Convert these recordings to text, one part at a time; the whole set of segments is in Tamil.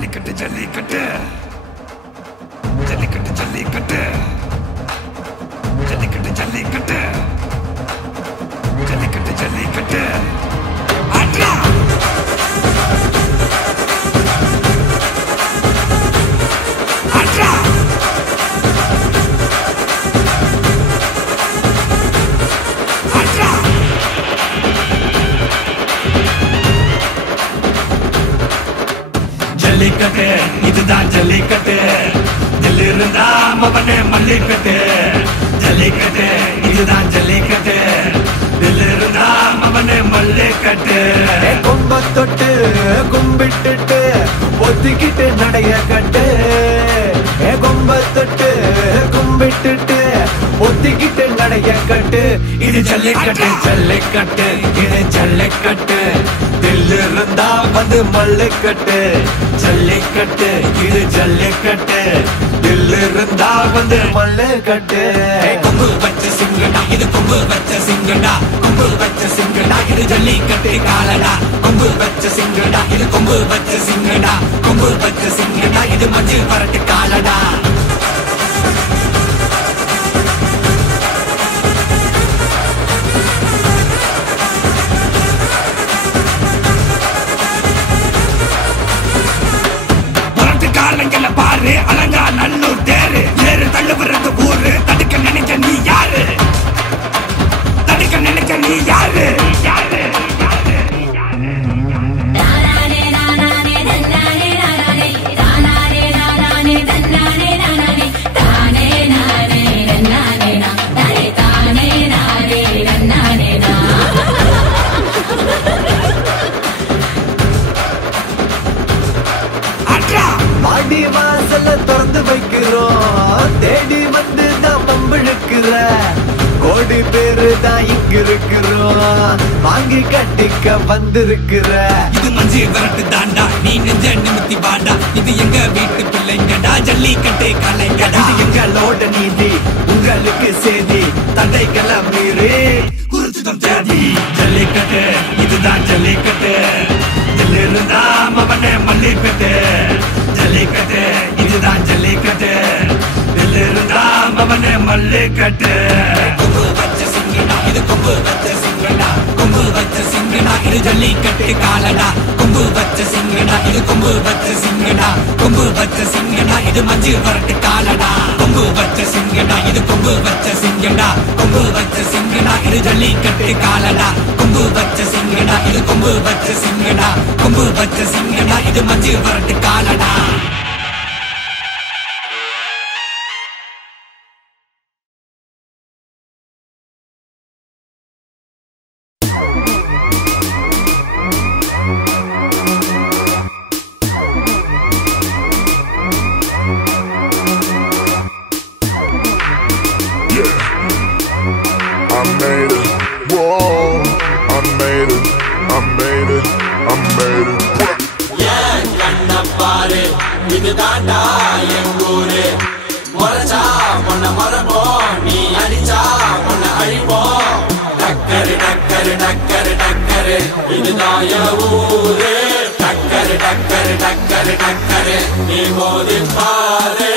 ஜல்லிக்கட்டு ஜல்லிக்கட்டு ஜல்லிக்கட்டு ஜல்லிக்கட்டு ஜல்லிக்கட்டு ஜல்லிக்கட்டு ஜல்லிக்கட்டு ஜல்லிக்கட்டு ஆட்ரா ஆட்ரா ஆட்ரா ஜல்லிக்கட்டு இதுதான் ஜல்லிக்கட்டு தில் இருந்தா மவனே மல்லிக்கட்டு ஜல்லிக்கட்டு இதுதான் ஜல்லிக்கட்டு தில் இருந்தா மவனே மல்லிக்கட்டு கொம்ப தொட்டு கும்பிட்டுட்டு ஒத்திக்கிட்டு நடைய கட்டு கொம்ப தொட்டு கும்பிட்டுட்டு ஒத்திக்கிட்டு நடைய கட்டு இது ஜல்லிக்கட்டு ஜல்லிக்கட்டு இது ஜல்லிக்கட்டு தில் இருந்தா வந்து மல்லிக்கட்டு ஜல்லிக்கட்டு இது ஜல்லிக்கட்டு தில் இருந்தா வந்து மல்லிக்கட்டு கொம்பு வச்ச சிங்கடா இது கொம்பு வச்ச சிங்கடா கொம்பு வச்ச சிங்கடா இது ஜல்லிக்கட்டு காலடா கொம்பு வச்ச சிங்கடா இது கொம்பு வச்ச சிங்கடா கொம்பு வச்ச சிங்கடா இது மஞ்சள் பரட்டு காலடா காலங்கள பாரு அலங்கா நல்லூர் தேரு ஏறு தள்ளுவுறது ஊரு தடுக்க நினைக்க நீ யாரு தடுக்க நினைக்க நீ யாரு யாரு பாடி வாசல திறந்து வைக்கிறோம் தேடி வந்து தான் பம்பிழுக்கிற கோடி பேரு தான் இங்க இருக்கிறோம் வாங்கி கட்டிக்க வந்திருக்கிற இது மஞ்சி வரட்டு தாண்டா நீ நெஞ்ச நிமித்தி வாடா இது எங்க வீட்டு பிள்ளைங்கடா ஜல்லிக்கட்டு கலைங்கடா இது எங்களோட நீதி உங்களுக்கு செய்தி தந்தைகளை மீறி குறிச்சுதம் தேதி ஜல்லிக்கட்டு இதுதான் ஜல்லிக்கட்டு தில் இருந்தா மவனே மல்லிக்கட்டு ஜல்லிக்கட்டு இதுதான் ஜல்லிக்கட்டு தில் இருந்தா மவனே மல்லிக்கட்டு கொம்பு வச்ச சிங்கடா இது கொம்பு வச்ச சிங்கடா கொம்பு வச்ச சிங்கடா இது ஜல்லிக்கட்டு காலடா கொம்பு வச்ச சிங்கடா இது கொம்பு வச்ச சிங்கடா கொம்பு வச்ச சிங்கடா இது மஞ்சள் வரட்டு காலடா கொம்பு வச்ச சிங்கடா இது கொம்பு வச்ச சிங்கடா கொம்பு வச்ச சிங்கடா இது ஜல்லிக்கட்டு காலடா கொம்பு வச்ச சிங்கடா இது கொம்பு வச்ச சிங்கடா கொம்பு வச்ச சிங்கடா இது மஞ்சள் வரட்டு காலடா இது தாண்டா எங்கூரு முறைச்சா பொண்ண மரப்போம் நீ அடிச்சா பொண்ண அழிப்போம் டக்கரு டக்கரு டக்கரு டக்கரு இதுதான் என் ஊரு டக்கரு டக்கரு டக்கரு டக்கரு நீ மோதி பாரு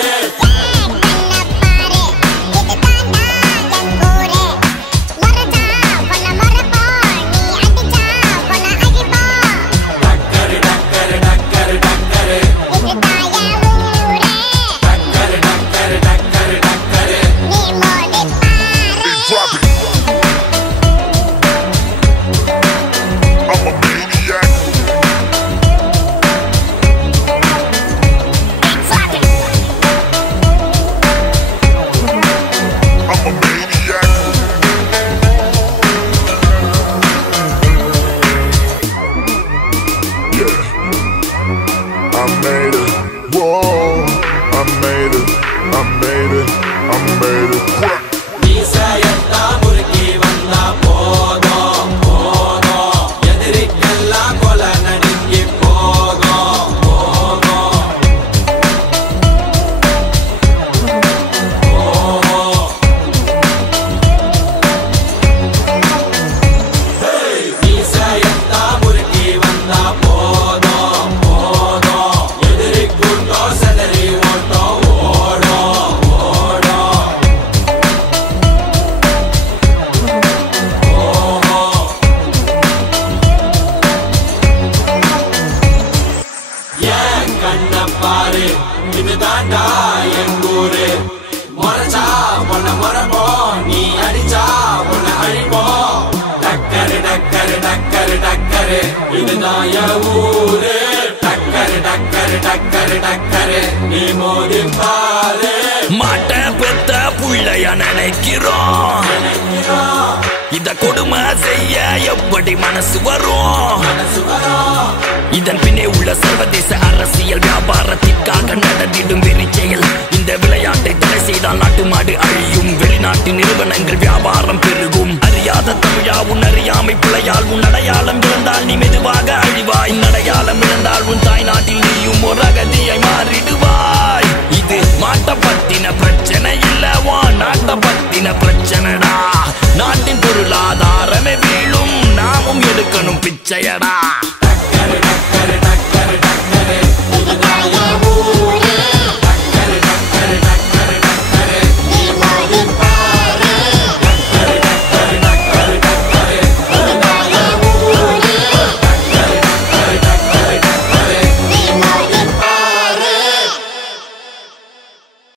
டக்கரு டக்கரு டக்கரு டக்கரு இதுதான் என் ஊரு டக்கரு டக்கரு டக்கரு டக்கரு நீ மோதி பாரு மாட்ட பெத்த புள்ளைய நினைக்கிறோம் இத கொடுமை செய்ய எப்படி மனசு வரும் இதன் பின்னே உள்ள சர்வதேச அரசியல் வியாபாரத்திற்காக நடந்திடும் வெறிச்செயல் இந்த விளையாட்டை தடை செய்தால் நாட்டு மாடு அழியும் வெளிநாட்டு நிறுவனங்கள் வியாபாரம் பெருகும் அறியாத தமிழா உன் அறியாமை பிள்ளையால் உன் அடையாளம் இழந்தால் நீ மெதுவாக அழிவாய் அடையாளம் இழந்தால் உன் தாய் நாட்டில் நீயும் ஒரு அகதியாய் மாறிடுவாய் இது மாட்ட பத்தின பிரச்சனை இல்லவா நாட்ட பத்தின பிரச்சனைடா நாட்டின் பொருளாதாரமே வீழும் நாமும் எடுக்கணும் பிச்சையடா